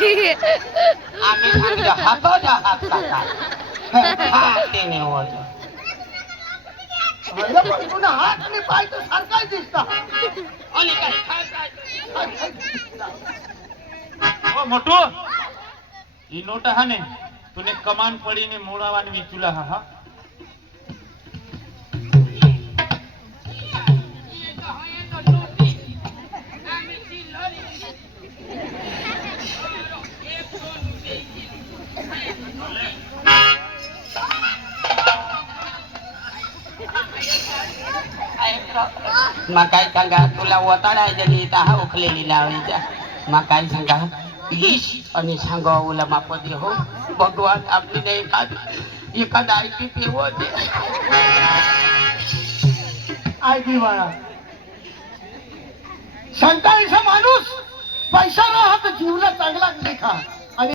आम्ही सांगितलं हातो जा हात टाका ते नाही होत अरे पण तुला हात आणि पाय तर सारखाच दिसता आणि काय ओ मोटू ई नोट हा ने तूने कमान पड़ी ने मोड़ावान विचुला हा मग काय सांगा तुला वताडा जणी हा उखलेली लावायच्या मग काय सांगा ईश आणि सांगा उला मापदी हो भगवान आपली नाही एखादा ऐकी ते होते ऐकी बाळा संतांचा माणूस